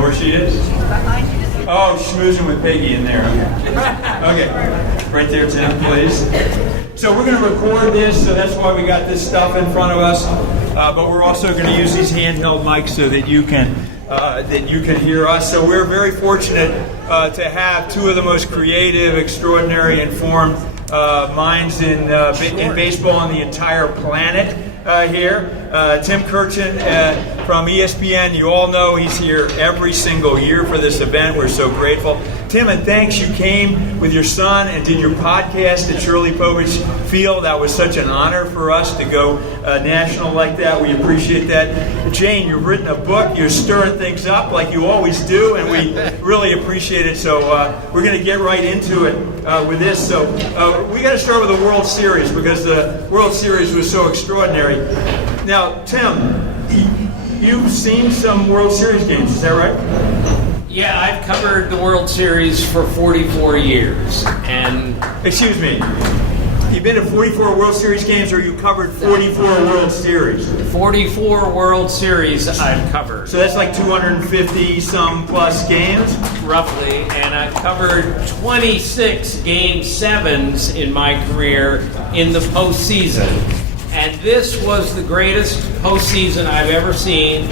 know where she is? Oh, schmoozing with Peggy in there. Okay. Right there, Tim, please. So we're going to record this, so that's why we got this stuff in front of us. But we're also going to use these handheld mics so that you can hear us. So we're very fortunate to have two of the most creative, extraordinary, informed minds in baseball on the entire planet here. Tim Kurkjian from ESPN. You all know he's here every single year for this event. We're so grateful. Tim, and thanks. You came with your son and did your podcast at Shirley Povich Field. That was such an honor for us to go national like that. We appreciate that. Jane, you've written a book. You're stirring things up like you always do, and we really appreciate it. So we're going to get right into it with this. So we got to start with the World Series because the World Series was so extraordinary. Now, Tim, you've seen some World Series games, is that right? Yeah, I've covered the World Series for 44 years, and... Excuse me, you've been to 44 World Series games, or you covered 44 World Series? 44 World Series I've covered. So that's like 250-some plus games? Roughly, and I've covered 26 Game 7s in my career in the postseason. And this was the greatest postseason I've ever seen.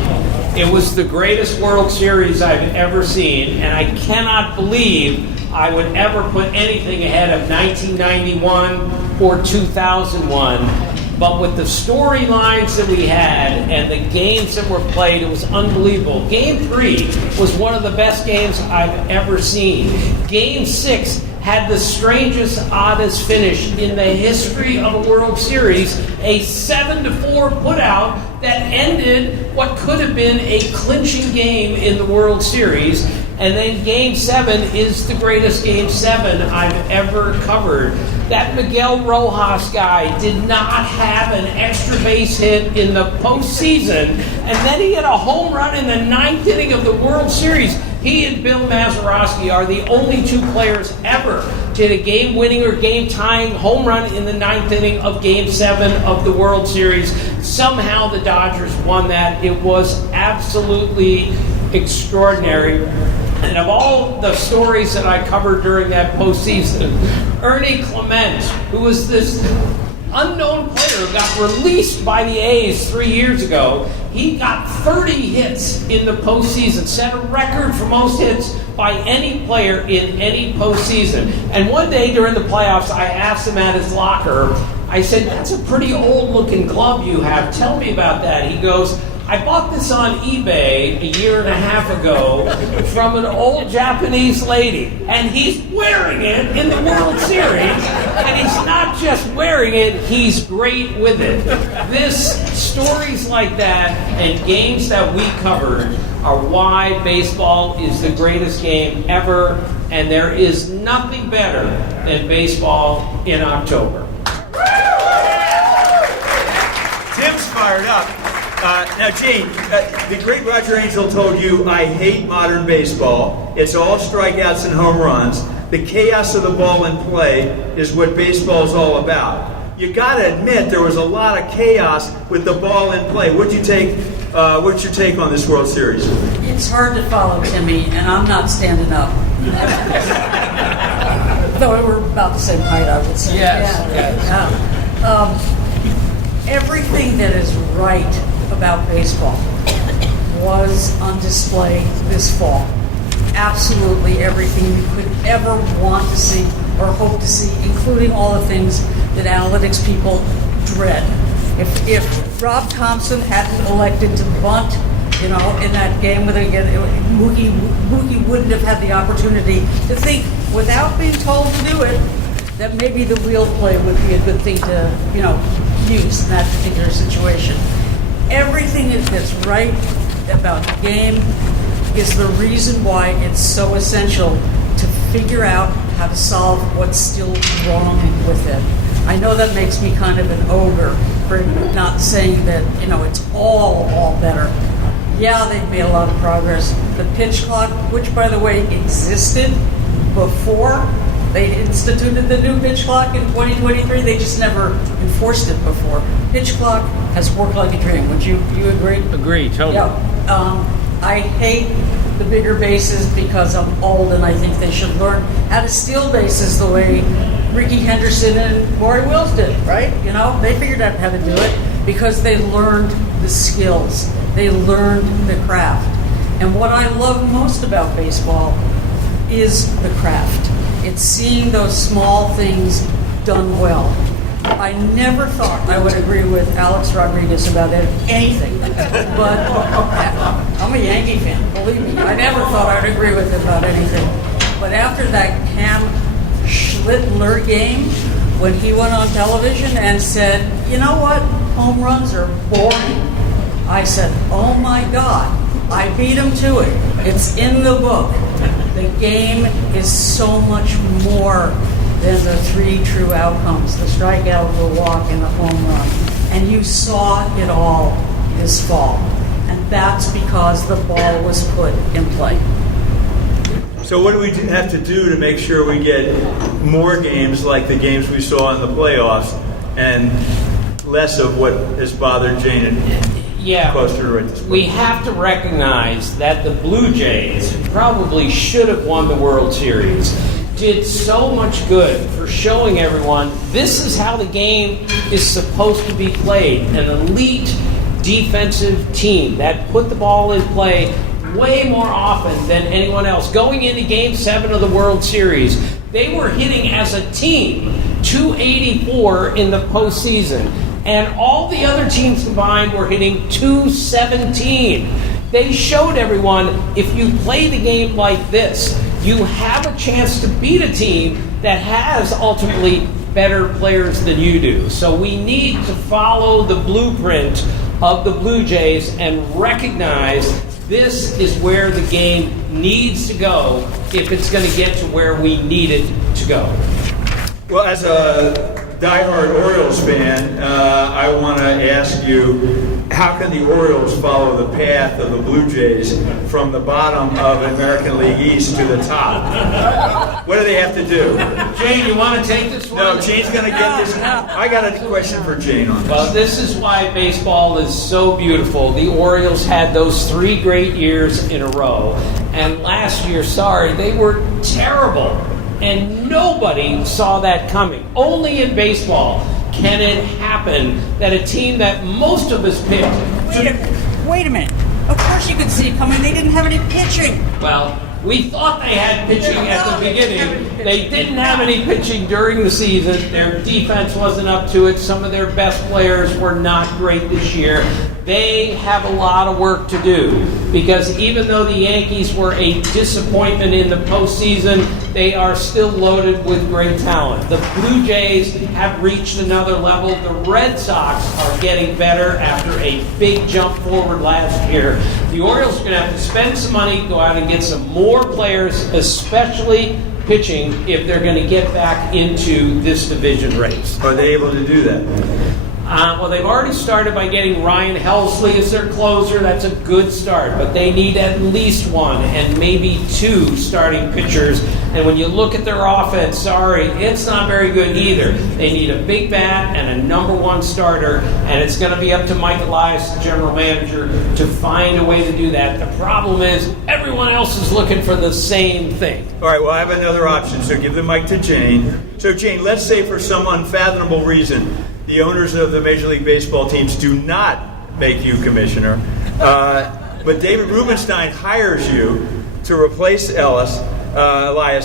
It was the greatest World Series I've ever seen, and I cannot believe I would ever put anything ahead of 1991 or 2001. But with the storylines that we had and the games that were played, it was unbelievable. Game 3 was one of the best games I've ever seen. Game 6 had the strangest, oddest finish in the history of a World Series, a 7-4 putout that ended what could have been a clinching game in the World Series. And then Game 7 is the greatest Game 7 I've ever covered. That Miguel Rojas guy did not have an extra base hit in the postseason, and then he hit a home run in the 9th inning of the World Series. He and Bill Mazeroski are the only two players ever to hit a game-winning or game-tying home run in the 9th inning of Game 7 of the World Series. Somehow the Dodgers won that. It was absolutely extraordinary. And of all the stories that I covered during that postseason, Ernie Clement, who was this unknown player who got released by the A's 3 years ago, he got 30 hits in the postseason, set a record for most hits by any player in any postseason. And one day during the playoffs, I asked him at his locker, I said, "That's a pretty old-looking glove you have. Tell me about that." He goes, "I bought this on eBay a year and a half ago from an old Japanese lady, and he's wearing it in the World Series, and he's not just wearing it, he's great with it." Stories like that and games that we covered are why baseball is the greatest game ever, and there is nothing better than baseball in October. Tim's fired up. Now, Gene, the great Roger Angell told you, "I hate modern baseball. It's all strikeouts and home runs. The chaos of the ball in play is what baseball is all about." You got to admit there was a lot of chaos with the ball in play. What's your take on this World Series? It's hard to follow, Timmy, and I'm not standing up. Though we're about the same height, I would say. Yes. Everything that is right about baseball was on display this fall. Absolutely everything you could ever want to see or hope to see, including all the things that analytics people dread. If Rob Thompson hadn't elected to bunt, in that game with Mookie wouldn't have had the opportunity to think, without being told to do it, that maybe the wheel play would be a good thing to, use in that particular situation. Everything that's right about the game is the reason why it's so essential to figure out how to solve what's still wrong with it. I know that makes me kind of an ogre for not saying that, it's all better. Yeah, they've made a lot of progress. The pitch clock, which by the way existed before they instituted the new pitch clock in 2023, they just never enforced it before. Pitch clock has worked like a dream. Would you agree? Agree, totally. Yeah. I hate the bigger bases because I'm old and I think they should learn how to steal bases the way Ricky Henderson and Maury Wills did, right? You know, they figured out how to do it because they learned the skills. They learned the craft. And what I love most about baseball is the craft. It's seeing those small things done well. I never thought I would agree with Alex Rodriguez about anything, but I'm a Yankee fan, believe me. I never thought I'd agree with him about anything. But after that Cam Schlittler game, when he went on television and said, you know what, home runs are boring, I said, oh my God, I beat him to it. It's in the book. The game is so much more than the three true outcomes, the strikeout, the walk, and the home run. And you saw it all this fall. And that's because the ball was put in play. So what do we have to do to make sure we get more games like the games we saw in the playoffs and less of what has bothered Jane and Coaster right this point? We have to recognize that the Blue Jays probably should have won the World Series. Did so much good for showing everyone this is how the game is supposed to be played. An elite defensive team that put the ball in play way more often than anyone else. Going into Game 7 of the World Series, they were hitting as a team 284 in the postseason. And all the other teams combined were hitting 217. They showed everyone, if you play the game like this, you have a chance to beat a team that has ultimately better players than you do. So we need to follow the blueprint of the Blue Jays and recognize this is where the game needs to go if it's going to get to where we need it to go. Well, as a diehard Orioles fan, I want to ask you, how can the Orioles follow the path of the Blue Jays from the bottom of American League East to the top? What do they have to do? Jane, you want to take this one? No, Jane's going to get this. I got a question for Jane on this. Well, this is why baseball is so beautiful. The Orioles had those 3 great years in a row. And last year, they were terrible. And nobody saw that coming. Only in baseball can it happen that a team that most of us picked... Wait a minute. Of course you could see it coming. They didn't have any pitching. Well, we thought they had pitching at the beginning. They didn't have any pitching during the season. Their defense wasn't up to it. Some of their best players were not great this year. They have a lot of work to do because even though the Yankees were a disappointment in the postseason, they are still loaded with great talent. The Blue Jays have reached another level. The Red Sox are getting better after a big jump forward last year. The Orioles are going to have to spend some money, go out and get some more players, especially pitching, if they're going to get back into this division race. Are they able to do that? Well, they've already started by getting Ryan Helsley as their closer. That's a good start, but they need at least 1 and maybe 2 starting pitchers. And when you look at their offense, it's not very good either. They need a big bat and a number 1 starter, and it's going to be up to Mike Elias, the general manager, to find a way to do that. The problem is everyone else is looking for the same thing. All right, well, I have another option, so give the mic to Jane. So, Jane, let's say for some unfathomable reason, the owners of the Major League Baseball teams do not make you commissioner, but David Rubenstein hires you to replace Elias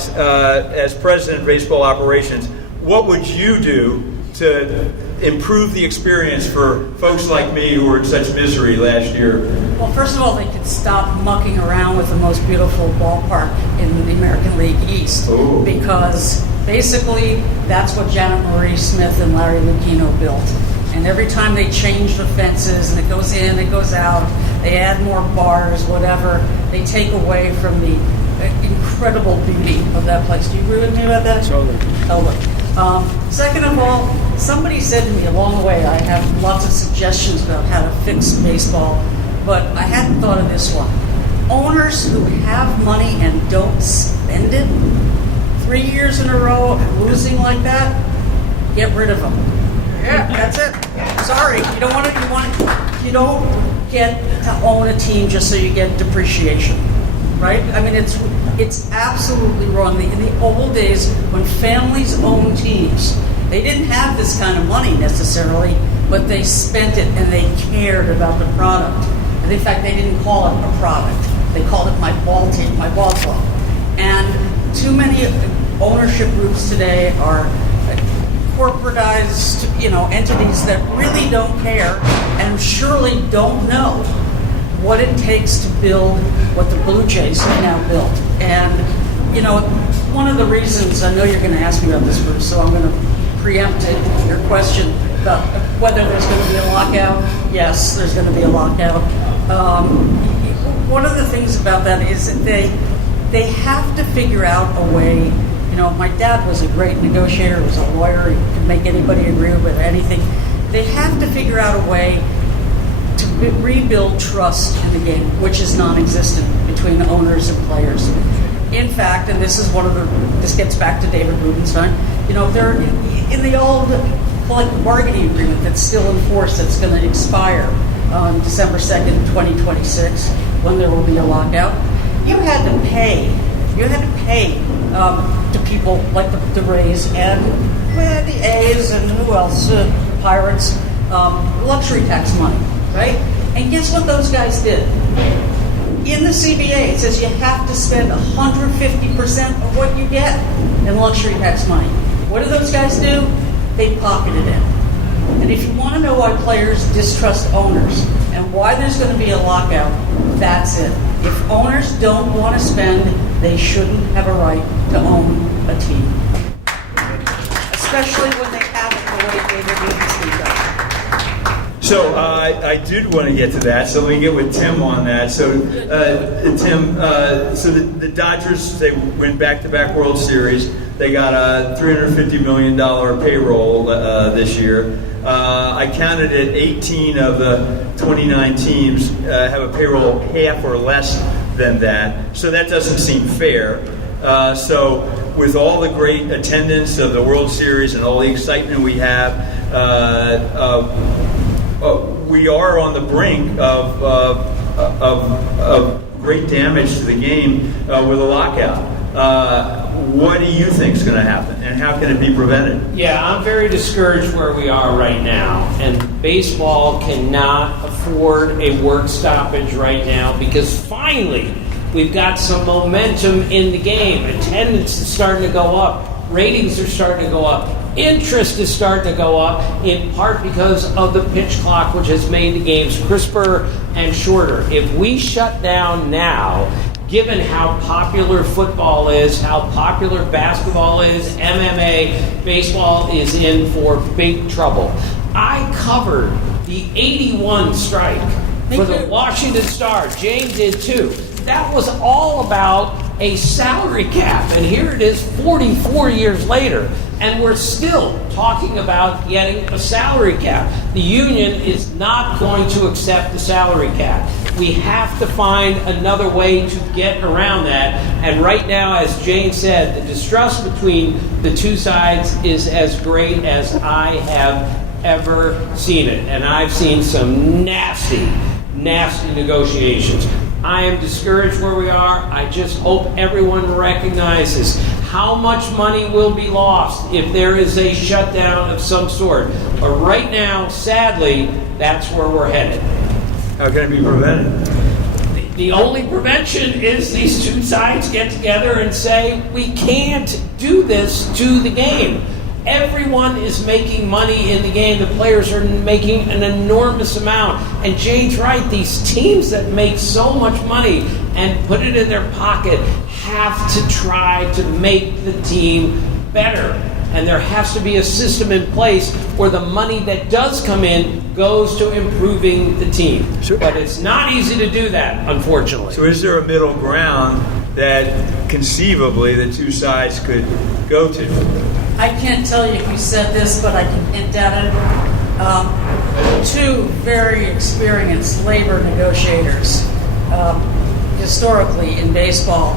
as president of baseball operations. What would you do to improve the experience for folks like me who were in such misery last year? Well, first of all, they could stop mucking around with the most beautiful ballpark in the American League East. Ooh. Because basically that's what Janet Marie Smith and Larry Lucchino built. And every time they change the fences and it goes in, it goes out, they add more bars, whatever, they take away from the incredible beauty of that place. Do you agree with me about that? Totally. Second of all, somebody said to me along the way, I have lots of suggestions about how to fix baseball, but I hadn't thought of this one. Owners who have money and don't spend it 3 years in a row losing like that, get rid of them. Yeah, that's it. Sorry, you don't want to. get to own a team just so you get depreciation, right? I mean, it's absolutely wrong. In the old days, when families owned teams, they didn't have this kind of money necessarily, but they spent it and they cared about the product. And in fact, they didn't call it a product. They called it my ball team, my ball club. And too many ownership groups today are corporatized, entities that really don't care and surely don't know what it takes to build what the Blue Jays have now built. And, one of the reasons, I know you're going to ask me about this, Bruce, so I'm going to preempt your question about whether there's going to be a lockout. Yes, there's going to be a lockout. One of the things about that is that they have to figure out a way. My dad was a great negotiator, was a lawyer, he could make anybody agree with anything. They have to figure out a way to rebuild trust in the game, which is non-existent between owners and players. In fact, and this gets back to David Rubenstein, they're in the old collective bargaining agreement that's still in force, that's going to expire on December 2nd, 2026, when there will be a lockout. You had to pay to people like the Rays and the A's and who else, Pirates, luxury tax money, right? And guess what those guys did? In the CBA, it says you have to spend 150% of what you get in luxury tax money. What do those guys do? They pocket it in. And if you want to know why players distrust owners and why there's going to be a lockout, that's it. If owners don't want to spend, they shouldn't have a right to own a team. Especially when they have it the way David Rubenstein does. So I did want to get to that, so let me get with Tim on that. So Tim, so the Dodgers, they win back-to-back World Series. They got a $350 million payroll this year. I counted it, 18 of the 29 teams have a payroll half or less than that. So that doesn't seem fair. So with all the great attendance of the World Series and all the excitement we have, we are on the brink of great damage to the game with a lockout. What do you think is going to happen, and how can it be prevented? Yeah, I'm very discouraged where we are right now, and baseball cannot afford a work stoppage right now because finally we've got some momentum in the game. Attendance is starting to go up. Ratings are starting to go up. Interest is starting to go up, in part because of the pitch clock, which has made the games crisper and shorter. If we shut down now, given how popular football is, how popular basketball is, MMA, baseball is in for big trouble. I covered the 81 strike for the Washington Star. Jane did too. That was all about a salary cap, and here it is 44 years later, and we're still talking about getting a salary cap. The union is not going to accept the salary cap. We have to find another way to get around that, and right now, as Jane said, the distrust between the two sides is as great as I have ever seen it, and I've seen some nasty negotiations. I am discouraged where we are. I just hope everyone recognizes how much money will be lost if there is a shutdown of some sort. But right now, sadly, that's where we're headed. How can it be prevented? The only prevention is these two sides get together and say, we can't do this to the game. Everyone is making money in the game. The players are making an enormous amount. And Jane's right, these teams that make so much money and put it in their pocket have to try to make the team better. And there has to be a system in place where the money that does come in goes to improving the team. Sure. But it's not easy to do that, unfortunately. So is there a middle ground that conceivably the two sides could go to? I can't tell you who said this, but I can hint at it. Two very experienced labor negotiators, historically in baseball,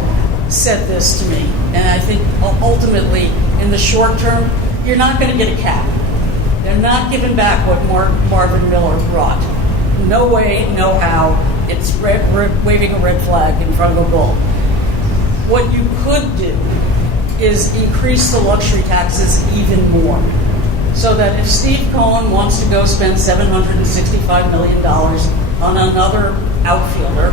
said this to me. And I think ultimately, in the short term, you're not going to get a cap. They're not giving back what Marvin Miller brought. No way, no how. It's waving a red flag in front of a bull. What you could do is increase the luxury taxes even more. So that if Steve Cohen wants to go spend $765 million on another outfielder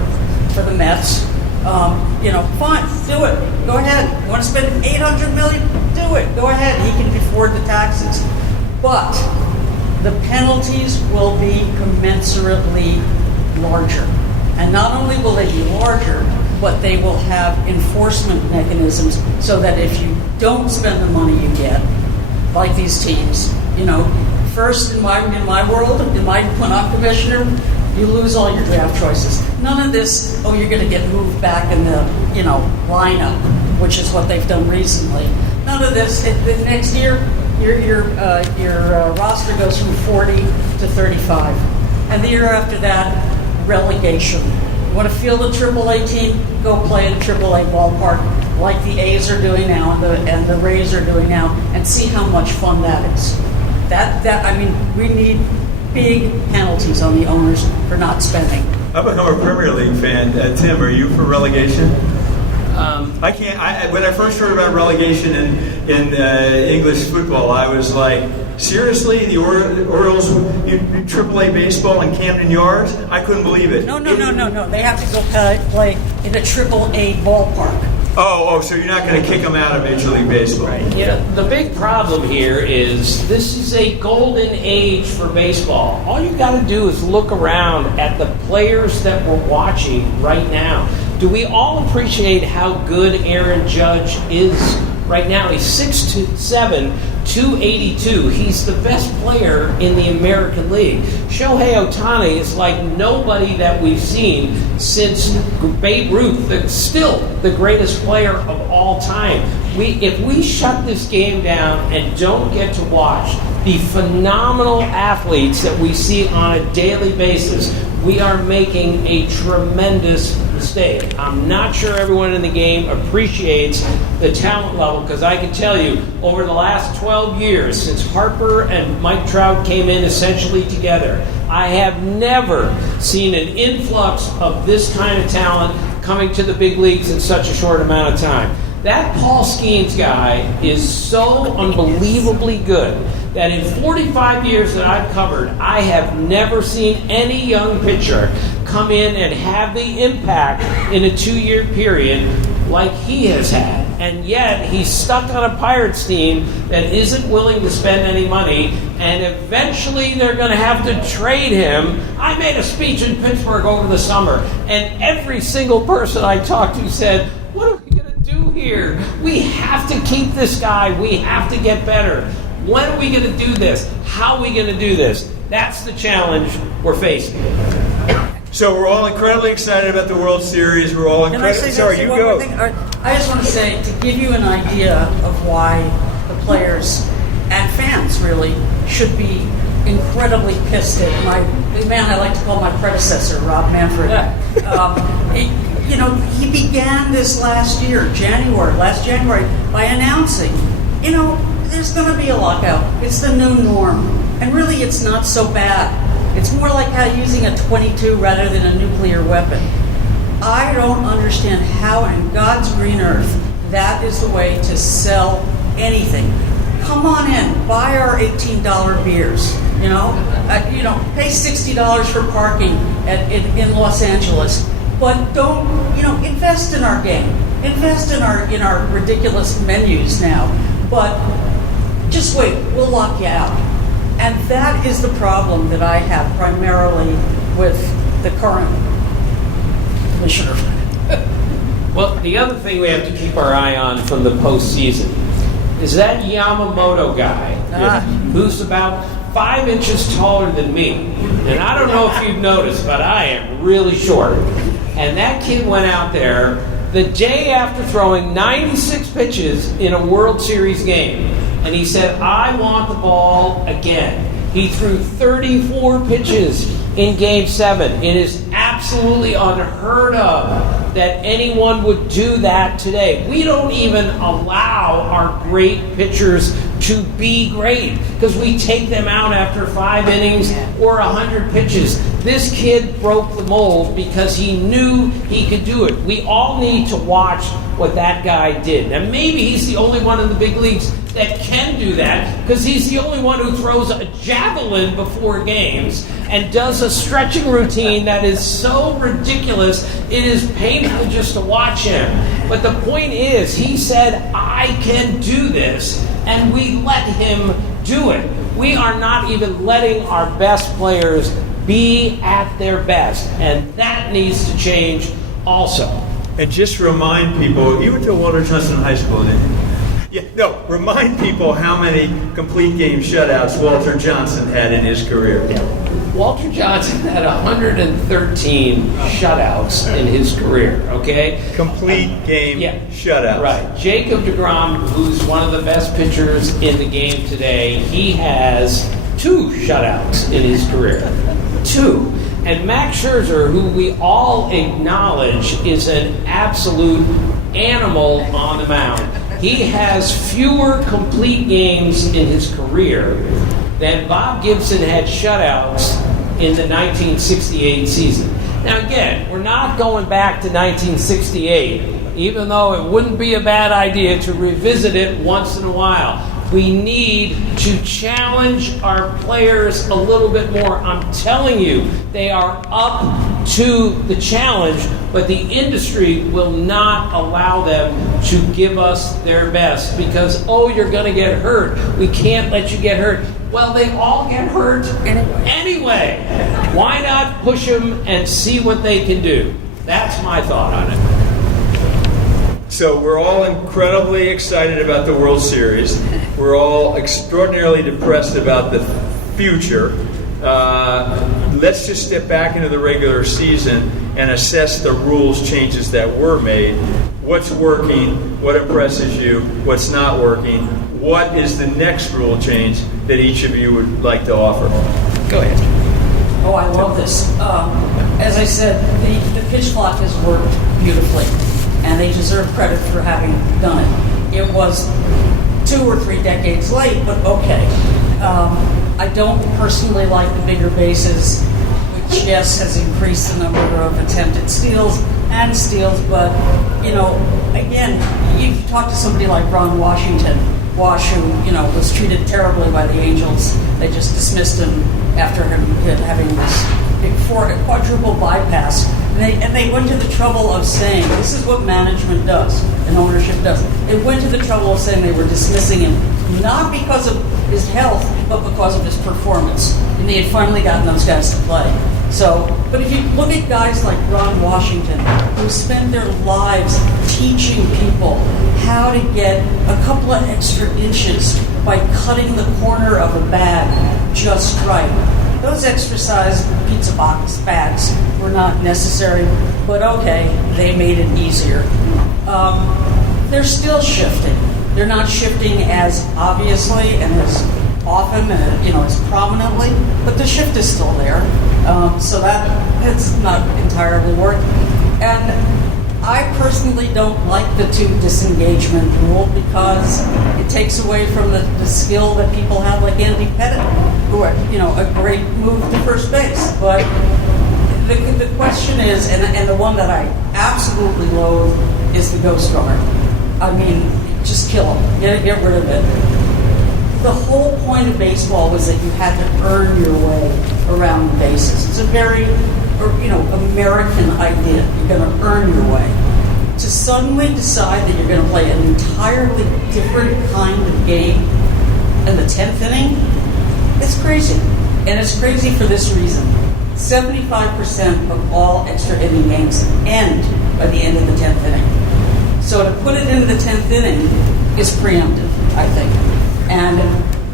for the Mets, fine, do it. Go ahead. You want to spend $800 million? Do it. Go ahead. He can afford the taxes. But the penalties will be commensurately larger. And not only will they be larger, but they will have enforcement mechanisms so that if you don't spend the money you get, like these teams, first in my world, when I'm commissioner, you lose all your draft choices. None of this, you're going to get moved back in the, lineup, which is what they've done recently. None of this. The next year, your roster goes from 40 to 35. And the year after that, relegation. You want to field a AAA team? Go play in a AAA ballpark like the A's are doing now and the Rays are doing now, and see how much fun that is. We need big penalties on the owners for not spending. I've become a Premier League fan. Tim, are you for relegation? I can't. When I first heard about relegation in English football, I was like, seriously, the Orioles, AAA baseball in Camden Yards? I couldn't believe it. No. They have to go play in a AAA ballpark. Oh, so you're not going to kick them out of Major League Baseball. Right. The big problem here is this is a golden age for baseball. All you got to do is look around at the players that we're watching right now. Do we all appreciate how good Aaron Judge is right now? He's 6'7", 282. He's the best player in the American League. Shohei Ohtani is like nobody that we've seen since Babe Ruth, still the greatest player of all time. If we shut this game down and don't get to watch the phenomenal athletes that we see on a daily basis, we are making a tremendous mistake. I'm not sure everyone in the game appreciates the talent level, because I can tell you, over the last 12 years, since Harper and Mike Trout came in essentially together, I have never seen an influx of this kind of talent coming to the big leagues in such a short amount of time. That Paul Skeens guy is so unbelievably good that in 45 years that I've covered, I have never seen any young pitcher come in and have the impact in a 2-year period like he has had. And yet, he's stuck on a Pirates team that isn't willing to spend any money, and eventually they're going to have to trade him. I made a speech in Pittsburgh over the summer, and every single person I talked to said, "What are we going to do here? We have to keep this guy. We have to get better. When are we going to do this? How are we going to do this?" That's the challenge we're facing. So we're all incredibly excited about the World Series. We're all incredibly... Sorry, you go. I just want to say, to give you an idea of why the players and fans really should be incredibly pissed at the man I like to call my predecessor, Rob Manfred. He began this last January, by announcing, there's going to be a lockout. It's the new norm. And really, it's not so bad. It's more like using a .22 rather than a nuclear weapon. I don't understand how in God's green earth that is the way to sell anything. Come on in, buy our $18 beers. Pay $60 for parking in Los Angeles, but don't invest in our game. Invest in our ridiculous menus now, but just wait. We'll lock you out. And that is the problem that I have primarily with the current commissioner. Well, the other thing we have to keep our eye on from the postseason is that Yamamoto guy, who's about 5 inches taller than me. And I don't know if you've noticed, but I am really short. And that kid went out there the day after throwing 96 pitches in a World Series game. And he said, "I want the ball again." He threw 34 pitches in Game 7. It is absolutely unheard of that anyone would do that today. We don't even allow our great pitchers to be great because we take them out after 5 innings or 100 pitches. This kid broke the mold because he knew he could do it. We all need to watch what that guy did. Now, maybe he's the only one in the big leagues that can do that because he's the only one who throws a javelin before games and does a stretching routine that is so ridiculous, it is painful just to watch him. But the point is, he said, I can do this, and we let him do it. We are not even letting our best players be at their best, and that needs to change also. And just remind people, you went to Walter Johnson High School, didn't you? Yeah, no, remind people how many complete game shutouts Walter Johnson had in his career. Walter Johnson had 113 shutouts in his career, okay? Complete game shutouts. Right. Jacob deGrom, who's one of the best pitchers in the game today, he has 2 shutouts in his career. 2. And Max Scherzer, who we all acknowledge is an absolute animal on the mound, he has fewer complete games in his career than Bob Gibson had shutouts in the 1968 season. Now again, we're not going back to 1968, even though it wouldn't be a bad idea to revisit it once in a while. We need to challenge our players a little bit more. I'm telling you, they are up to the challenge, but the industry will not allow them to give us their best because, you're going to get hurt. We can't let you get hurt. Well, they all get hurt anyway. Why not push them and see what they can do? That's my thought on it. So we're all incredibly excited about the World Series. We're all extraordinarily depressed about the future. Let's just step back into the regular season and assess the rules changes that were made. What's working? What impresses you? What's not working? What is the next rule change that each of you would like to offer? Go ahead. Oh, I love this. As I said, the pitch clock has worked beautifully, and they deserve credit for having done it. It was 2 or 3 decades late, but okay. I don't personally like the bigger bases, which, yes, has increased the number of attempted steals, but, again, you talk to somebody like Ron Washington, who, was treated terribly by the Angels. They just dismissed him after him having this quadruple bypass. And they went to the trouble of saying, this is what management does and ownership does. They went to the trouble of saying they were dismissing him, not because of his health, but because of his performance. And they had finally gotten those guys to play. But if you look at guys like Ron Washington, who spent their lives teaching people how to get a couple of extra inches by cutting the corner of a bag just right. Those extra-sized pizza box bags were not necessary, but okay, they made it easier. They're still shifting. They're not shifting as obviously and as often, as prominently, but the shift is still there. So that's not entirely worked. And I personally don't like the 2 disengagement rule because it takes away from the skill that people have, like Andy Pettitte, who are, a great move to first base. But the question is, and the one that I absolutely loathe, is the ghost runner. I mean, just kill him. Get rid of it. The whole point of baseball was that you had to earn your way around the bases. It's a very, American idea. You're going to earn your way. To suddenly decide that you're going to play an entirely different kind of game in the 10th inning, it's crazy. And it's crazy for this reason. 75% of all extra inning games end by the end of the 10th inning. So to put it into the 10th inning is preemptive, I think. And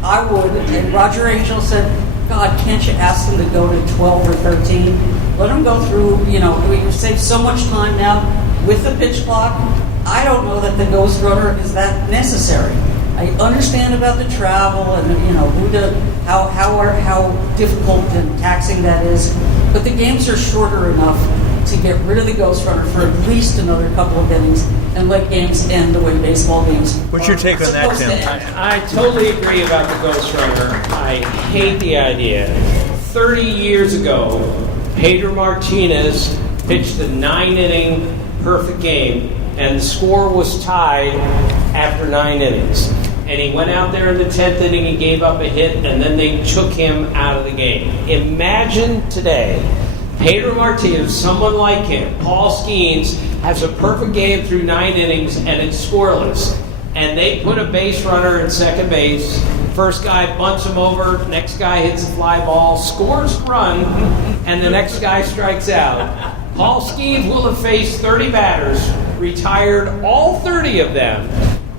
I would, and Roger Angel said, God, can't you ask them to go to 12 or 13? Let them go through, we save so much time now with the pitch clock. I don't know that the ghost runner is that necessary. I understand about the travel and, how difficult and taxing that is, but the games are shorter enough to get rid of the ghost runner for at least another couple of innings and let games end the way baseball games. What's your take on that, Tim? I totally agree about the Ghost Runner. I hate the idea. 30 years ago, Pedro Martinez pitched a 9-inning perfect game, and the score was tied after 9 innings. And he went out there in the 10th inning, he gave up a hit, and then they took him out of the game. Imagine today, Pedro Martinez, someone like him, Paul Skeens, has a perfect game through 9 innings, and it's scoreless. And they put a base runner in second base. First guy bunts him over, next guy hits a fly ball, scores a run, and the next guy strikes out. Paul Skeens will have faced 30 batters, retired all 30 of them,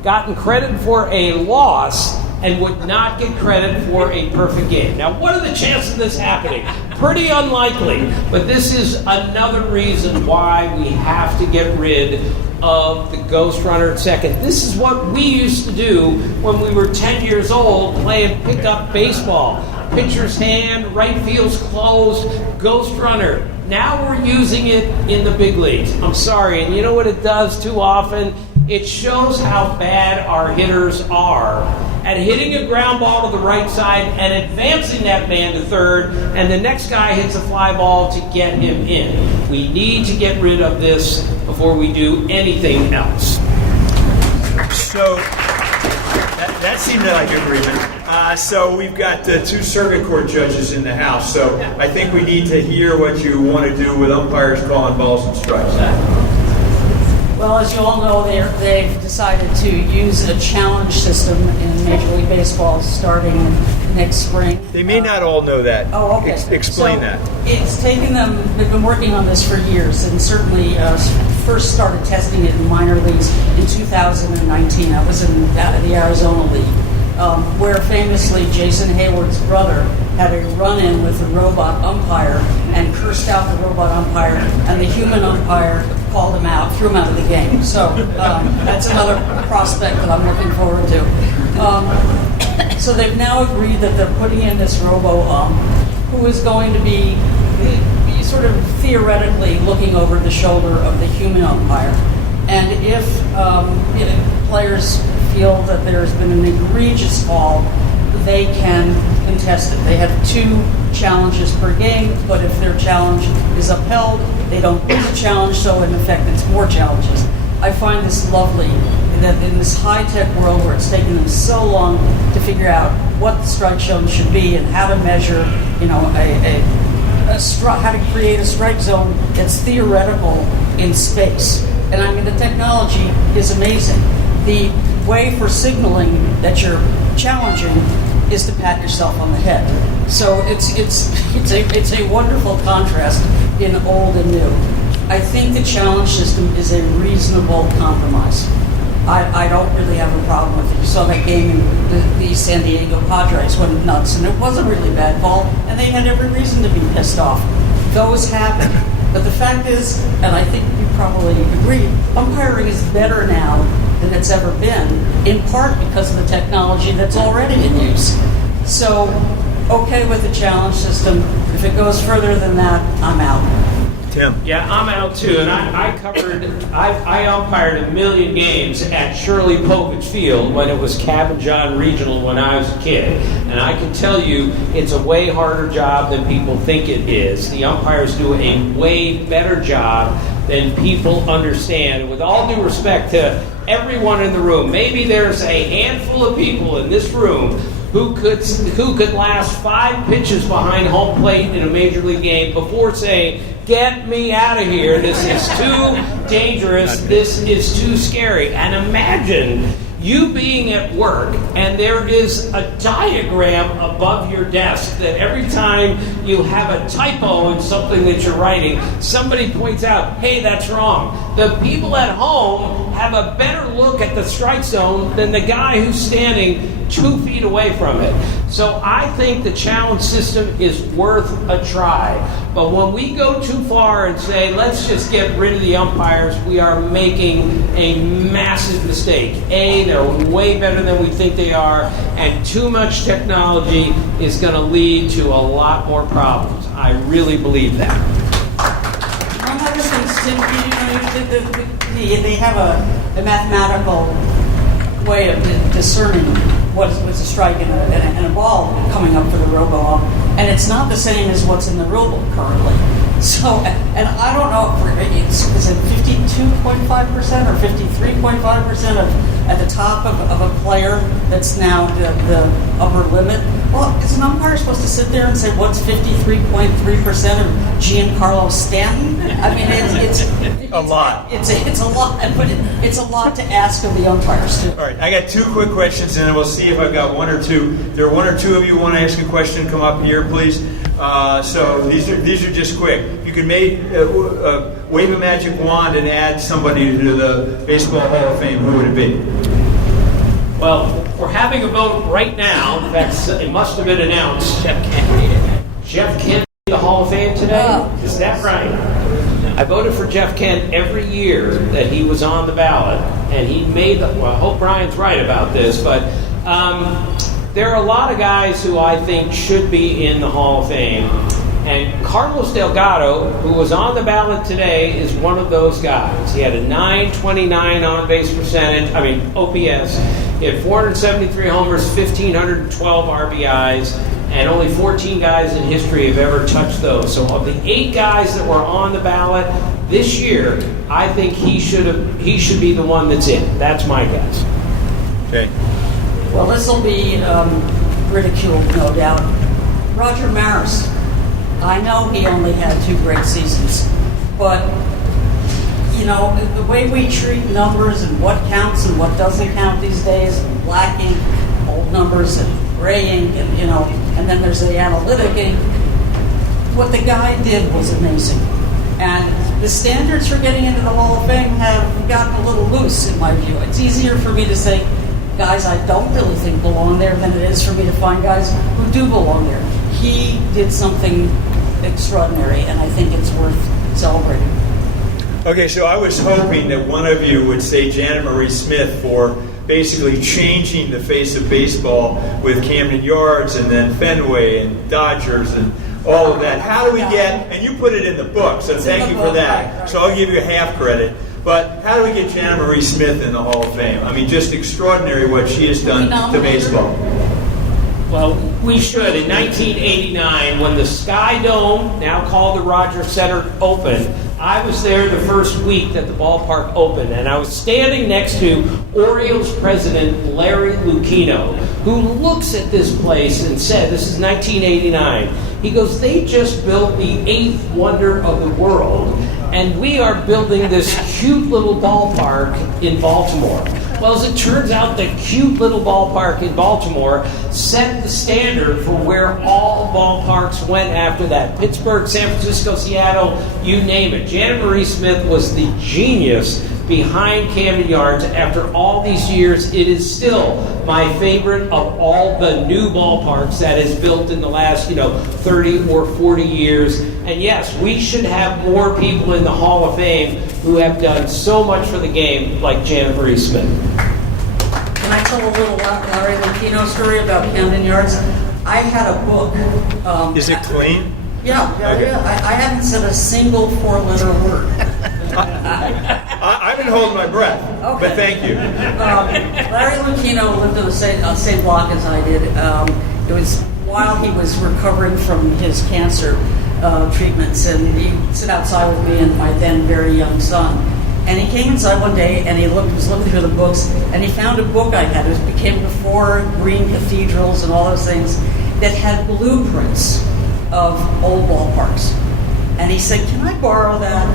gotten credit for a loss, and would not get credit for a perfect game. Now, what are the chances of this happening? Pretty unlikely, but this is another reason why we have to get rid of the Ghost Runner at second. This is what we used to do when we were 10 years old playing pickup baseball. Pitcher's hand, right field's closed, Ghost Runner. Now we're using it in the big leagues. I'm sorry, and you know what it does too often? It shows how bad our hitters are at hitting a ground ball to the right side and advancing that man to third, and the next guy hits a fly ball to get him in. We need to get rid of this before we do anything else. So that seemed like agreement. So we've got 2 circuit court judges in the house, so I think we need to hear what you want to do with umpires calling balls and strikes. Well, as you all know, they've decided to use a challenge system in Major League Baseball starting next spring. They may not all know that. Oh, okay. Explain So that. It's taken them, they've been working on this for years, and certainly first started testing it in minor leagues in 2019. I was in the Arizona League, where famously Jason Hayward's brother had a run-in with the robot umpire and cursed out the robot umpire, and the human umpire called him out, threw him out of the game. So that's another prospect that I'm looking forward to. So they've now agreed that they're putting in this robo-ump who is going to be sort of theoretically looking over the shoulder of the human umpire. And if players feel that there's been an egregious call, they can contest it. They have 2 challenges per game, but if their challenge is upheld, they don't lose a challenge, so in effect it's more challenges. I find this lovely, that in this high-tech world where it's taken them so long to figure out what the strike zone should be and how to measure, how to create a strike zone that's theoretical in space. And I mean, the technology is amazing. The way for signaling that you're challenging is to pat yourself on the head. So it's a wonderful contrast in old and new. I think the challenge system is a reasonable compromise. I don't really have a problem with it. You saw that game in the San Diego Padres went nuts, and it was a really bad call, and they had every reason to be pissed off. Those happen. But the fact is, and I think you probably agree, umpiring is better now than it's ever been, in part because of the technology that's already in use. So, okay with the challenge system. If it goes further than that, I'm out. Tim. Yeah, I'm out too, and I umpired 1 million games at Shirley Povich Field when it was Cabin John Regional when I was a kid. And I can tell you, it's a way harder job than people think it is. The umpires do a way better job than people understand. With all due respect to everyone in the room, maybe there's a handful of people in this room who could last 5 pitches behind home plate in a major league game before saying, "Get me out of here. This is too dangerous. This is too scary." And imagine you being at work and there is a diagram above your desk that every time you have a typo in something that you're writing, somebody points out, "Hey, that's wrong." The people at home have a better look at the strike zone than the guy who's standing 2 feet away from it. So I think the challenge system is worth a try. But when we go too far and say, let's just get rid of the umpires, we are making a massive mistake. A, they're way better than we think they are, and too much technology is going to lead to a lot more problems. I really belive that. One other thing, They have a mathematical way of discerning what's a strike and a ball coming up for the robo, and it's not the same as what's in the rule book currently. So, and I don't know, is it 52.5% or 53.5% at the top of a player that's now the upper limit? Well, is an umpire supposed to sit there and say what's 53.3% of Giancarlo Stanton? I mean, it's A lot. It's a lot, but it's a lot to ask of the umpires too. All right, I got two quick questions, and then we'll see if I've got one or two. There are one or two of you who want to ask a question. Come up here, please. So these are just quick. You can wave a magic wand and add somebody to the Baseball Hall of Fame. Who would it be? Well, we're having a vote right now. It must have been announced. Jeff Kent in the Hall of Fame today? Oh. Is that right? I voted for Jeff Kent every year that he was on the ballot, and he made the. Well, I hope Brian's right about this, but there are a lot of guys who I think should be in the Hall of Fame. And Carlos Delgado, who was on the ballot today, is one of those guys. He had a .929 on-base percentage, OPS. He had 473 homers, 1,512 RBIs, and only 14 guys in history have ever touched those. So of the 8 guys that were on the ballot this year, I think he should be the one that's in. That's my guess. Okay. Well, this will be ridiculed, no doubt. Roger Maris. I know he only had 2 great seasons, but the way we treat numbers and what counts and what doesn't count these days, and blacking old numbers and graying, and then there's the analytic ink. What the guy did was amazing, and the standards for getting into the Hall of Fame have gotten a little loose in my view. It's easier for me to say guys I don't really think belong there than it is for me to find guys who do belong there. He did something extraordinary, and I think it's worth celebrating. Okay, so I was hoping that one of you would say Janet Marie Smith for basically changing the face of baseball with Camden Yards and then Fenway and Dodgers and all of that. How do we get, and you put it in the book, so thank you for that. Right. So I'll give you half credit. But how do we get Janet Marie Smith in the Hall of Fame? I mean, just extraordinary what she has done to baseball. Well, we should. In 1989, when the Sky Dome, now called the Rogers Center, opened, I was there the first week that the ballpark opened, and I was standing next to Orioles president Larry Lucchino, who looks at this place and said, this is 1989, he goes, they just built the 8th wonder of the world, and we are building this cute little ballpark in Baltimore. Well, as it turns out, the cute little ballpark in Baltimore set the standard for where all ballparks went after that. Pittsburgh, San Francisco, Seattle, you name it. Janet Marie Smith was the genius behind Camden Yards. After all these years, it is still my favorite of all the new ballparks that is built in the last, 30 or 40 years. And yes, we should have more people in the Hall of Fame who have done so much for the game like Janet Marie Smith. Can I tell a little Larry Lucchino story about Camden Yards? I had a book. Is it clean? Yeah. Okay. I haven't said a single 4-letter word. I've been holding my breath, Okay. but thank you. Larry Lucchino lived in the same block as I did. It was while he was recovering from his cancer treatments, and he'd sit outside with me and my then very young son. And he came inside one day, and he was looking through the books, and he found a book I had. It became before Green Cathedrals and all those things that had blueprints of old ballparks. And he said, "Can I borrow that?"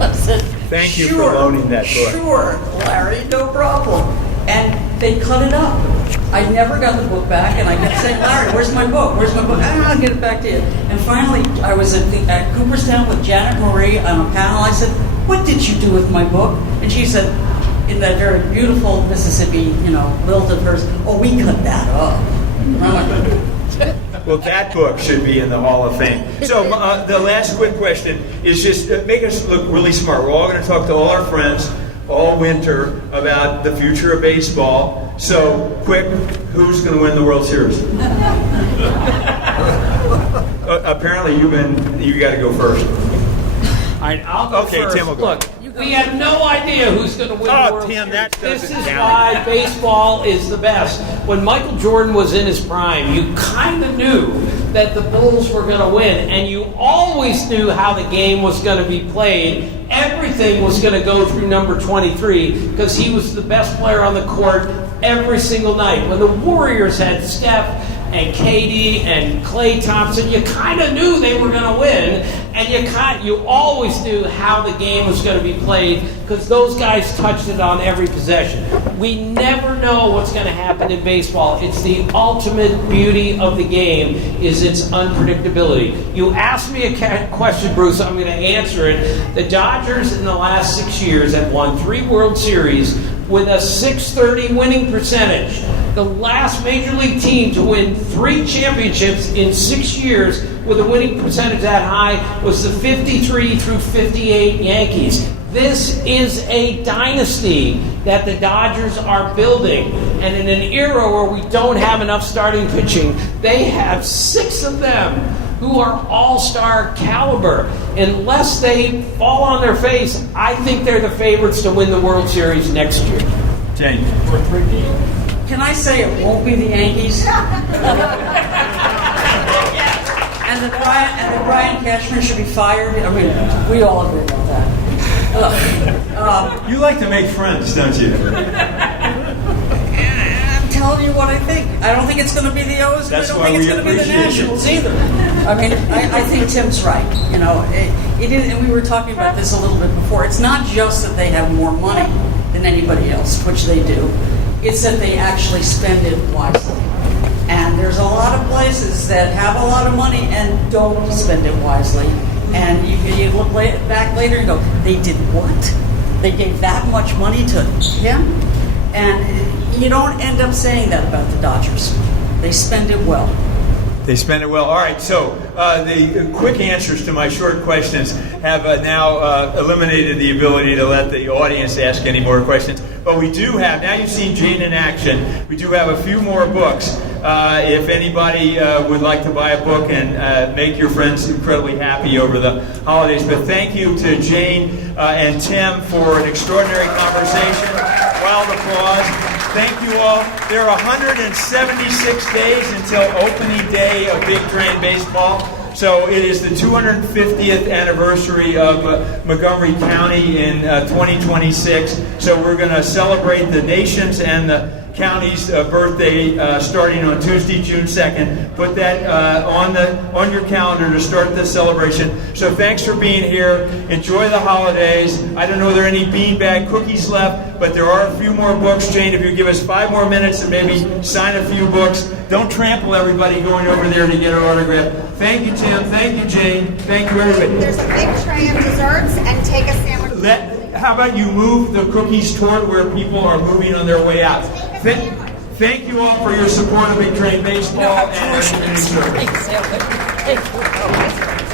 I said, Thank you "Sure, for loaning that book." Sure, Larry, no problem. And they cut it up. I never got the book back, and I kept saying, "Larry, where's my book? Where's my book? I'll get it back to you." And finally, I was at Cooperstown with Janet Marie on a panel. I said, "What did you do with my book?" And she said, in that very beautiful Mississippi, lilt of hers, "Oh, we cut that up." And I'm like, Well, that book should be in the Hall of Fame. So the last quick question is just make us look really smart. We're all going to talk to all our friends all winter about the future of baseball. So, quick, who's going to win the World Series? Apparently, you got to go first. All right, I'll go Okay, first. Tim will go. Look, we have no idea who's going to win the World Tim, Series. that This doesn't is count. why baseball is the best. When Michael Jordan was in his prime, you kind of knew that the Bulls were going to win, and you always knew how the game was going to be played. Everything was going to go through number 23 because he was the best player on the court every single night. When the Warriors had Steph and KD and Klay Thompson, you kind of knew they were going to win, and you always knew how the game was going to be played because those guys touched it on every possession. We never know what's going to happen in baseball. It's the ultimate beauty of the game is its unpredictability. You asked me a question, Bruce, I'm going to answer it. The Dodgers in the last 6 years have won 3 World Series with a .630 winning percentage. The last Major League team to win 3 championships in 6 years with a winning percentage that high was the 53 through 58 Yankees. This is a dynasty that the Dodgers are building. And in an era where we don't have enough starting pitching, they have 6 of them who are all-star caliber. Unless they fall on their face, I think they're the favorites to win the World Series next year. Jane. Can I say it won't be the Yankees? And that Brian Cashman should be fired? I mean, we all agree about that. You like to make friends, don't you? I'm telling you what I think. I don't think it's going to be the O's. That's I don't why think it's we going to be the appreciate you. Nationals either. I mean, I think Tim's right. You know, it is, and we were talking about this a little bit before. It's not just that they have more money than anybody else, which they do. It's that they actually spend it wisely. And there's a lot of places that have a lot of money and don't spend it wisely. And you look back later and go, they did what? They gave that much money to him? And you don't end up saying that about the Dodgers. They spend it well. They spend it well. All right, so the quick answers to my short questions have now eliminated the ability to let the audience ask any more questions. But we do have, now you've seen Jane in action, we do have a few more books. If anybody would like to buy a book and make your friends incredibly happy over the holidays. But thank you to Jane and Tim for an extraordinary conversation. Wild applause. Thank you all. There are 176 days until opening day of Big Train Baseball. So it is the 250th anniversary of Montgomery County in 2026. So we're going to celebrate the nation's and the county's birthday starting on Tuesday, June 2nd. Put that on your calendar to start this celebration. So thanks for being here. Enjoy the holidays. I don't know if there are any beanbag cookies left, but there are a few more books. Jane, if you give us 5 more minutes and maybe sign a few books. Don't trample everybody going over there to get our autograph. Thank you, Tim. Thank you, Jane. Thank you, everybody. There's a big tray of desserts and take a sandwich. How about you move the cookies toward where people are moving on their way out? Thank you all for your support of Big Train Baseball and service. Thank you.